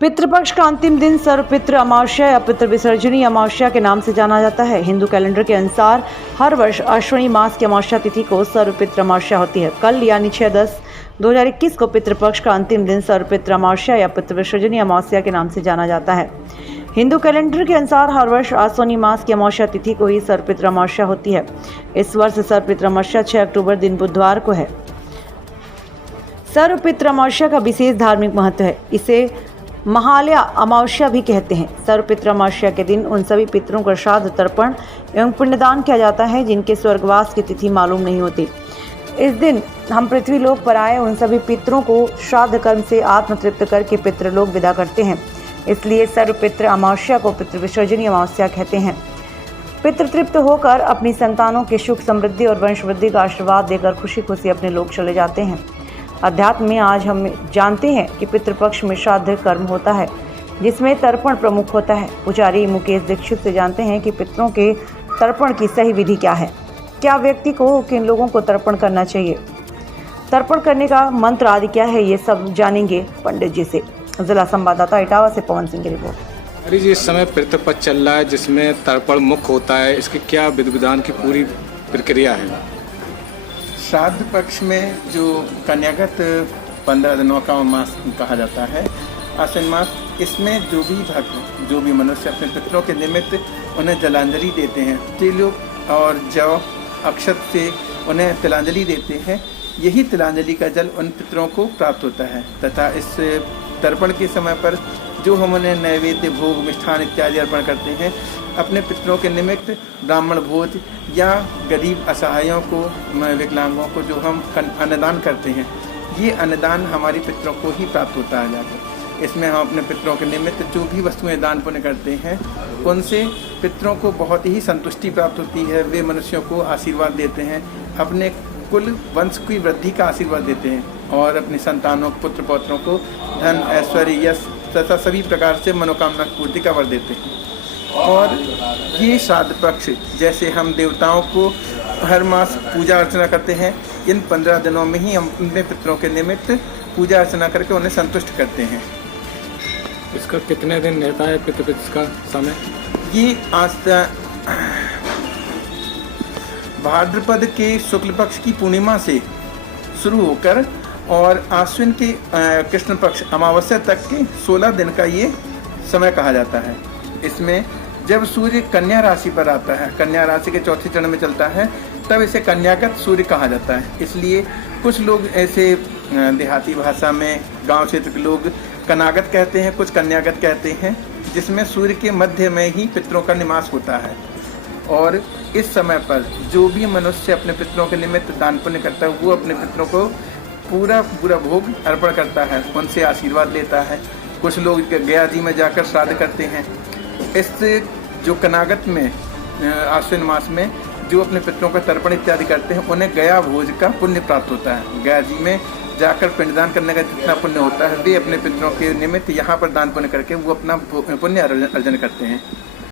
पितृपक्ष का अंतिम दिन सर्वपितृ अमावस्या या पितृ विसर्जनी अमावस्या के नाम से जाना जाता है। हिंदू कैलेंडर के अनुसार हर वर्ष अश्विनी मास की अमावस्या तिथि को सर्वपितृ अमावस्या होती है। कल यानी 6/10/2021 को पितृपक्ष का अंतिम दिन सर्वपितृ अमावस्या या पितृ विसर्जनी अमावस्या के नाम से जाना जाता है। हिंदू कैलेंडर के अनुसार हर वर्ष आश्विनी मास की अमावस्या तिथि को ही सर्वपितृ अमावस्या होती है। इस वर्ष सर्वपितृ अमावस्या 6 अक्टूबर दिन बुधवार को है। सर्वपितृ अमावस्या का विशेष धार्मिक महत्व है। इसे महालया अमावस्या भी कहते हैं। सर्वपितृ अमावस्या के दिन उन सभी पितरों का श्राद्ध, तर्पण एवं पिंडदान किया जाता है जिनके स्वर्गवास की तिथि मालूम नहीं होती। इस दिन हम पृथ्वी लोक पर आए उन सभी पितरों को श्राद्ध कर्म से आत्मतृप्त करके पितृलोक विदा करते हैं। इसलिए सर्वपितृ अमावस्या को पितृ विसर्जनी अमावस्या कहते हैं। पितृतृप्त होकर अपनी संतानों के सुख, समृद्धि और वंश वृद्धि का आशीर्वाद देकर खुशी खुशी अपने लोक चले जाते हैं। अध्यात्म में आज हम जानते हैं कि पितृपक्ष में श्राद्ध कर्म होता है जिसमें तर्पण प्रमुख होता है। पुजारी मुकेश दीक्षित से जानते हैं कि पितरों के तर्पण की सही विधि क्या है, क्या व्यक्ति को किन लोगों को तर्पण करना चाहिए, तर्पण करने का मंत्र आदि क्या है, ये सब जानेंगे पंडित जी से। जिला संवाददाता इटावा से पवन सिंह की रिपोर्ट। अरे जी, इस समय पितृपक्ष चल रहा है जिसमें तर्पण मुख्य होता है, इसकी क्या विधि विधान की पूरी प्रक्रिया है? श्राद्ध पक्ष में जो कन्यागत 15 दिनों का मास कहा जाता है, आश्विन मास, इसमें जो भी भक्त, जो भी मनुष्य अपने पितरों के निमित्त उन्हें जलांजलि देते हैं, तिलोक और जौ अक्षत से उन्हें तिलांजलि देते हैं, यही तिलांजलि का जल उन पितरों को प्राप्त होता है। तथा इस तर्पण के समय पर जो हम उन्हें नैवेद्य, भोग, मिष्ठान इत्यादि अर्पण करते हैं, अपने पितरों के निमित्त ब्राह्मण भोज या गरीब असहायों को, विकलांगों को जो हम अन्नदान करते हैं, ये अन्नदान हमारी पितरों को ही प्राप्त होता है जाकर। इसमें हम अपने पितरों के निमित्त जो भी वस्तुएं दान पुण्य करते हैं, उनसे पितरों को बहुत ही संतुष्टि प्राप्त होती है। वे मनुष्यों को आशीर्वाद देते हैं, अपने कुल वंश की वृद्धि का आशीर्वाद देते हैं और अपनी संतानों, पुत्र पौत्रों को धन, ऐश्वर्य, यश तथा सभी प्रकार से मनोकामना पूर्ति का वर देते हैं। और ये श्राद्ध पक्ष, जैसे हम देवताओं को हर मास पूजा अर्चना करते हैं, इन 15 दिनों में ही हम अपने पितरों के निमित्त पूजा अर्चना करके उन्हें संतुष्ट करते हैं। इसका कितने दिन रहता है पितृपक्ष का समय? ये भाद्रपद के शुक्ल पक्ष की पूर्णिमा से शुरू होकर और आश्विन के कृष्ण पक्ष अमावस्या तक के 16 दिन का ये समय कहा जाता है। इसमें जब सूर्य कन्या राशि पर आता है, कन्या राशि के चौथे चरण में चलता है, तब इसे कन्यागत सूर्य कहा जाता है। इसलिए कुछ लोग ऐसे देहाती भाषा में, गांव क्षेत्र के लोग कनागत कहते हैं, कुछ कन्यागत कहते हैं, जिसमें सूर्य के मध्य में ही पितरों का निवास होता है। और इस समय पर जो भी मनुष्य अपने पितरों के निमित्त दान पुण्य करता है, वो अपने पितरों को पूरा भोग अर्पण करता है, उनसे आशीर्वाद लेता है। कुछ लोग गया जी में जाकर श्राद्ध करते हैं। इस जो कनागत में आश्विन मास में जो अपने पितरों का तर्पण इत्यादि करते हैं, उन्हें गया भोज का पुण्य प्राप्त होता है। गया जी में जाकर पिंडदान करने का जितना पुण्य होता है, वे अपने पितरों के निमित्त यहाँ पर दान पुण्य करके वो अपना पुण्य अर्जन करते हैं।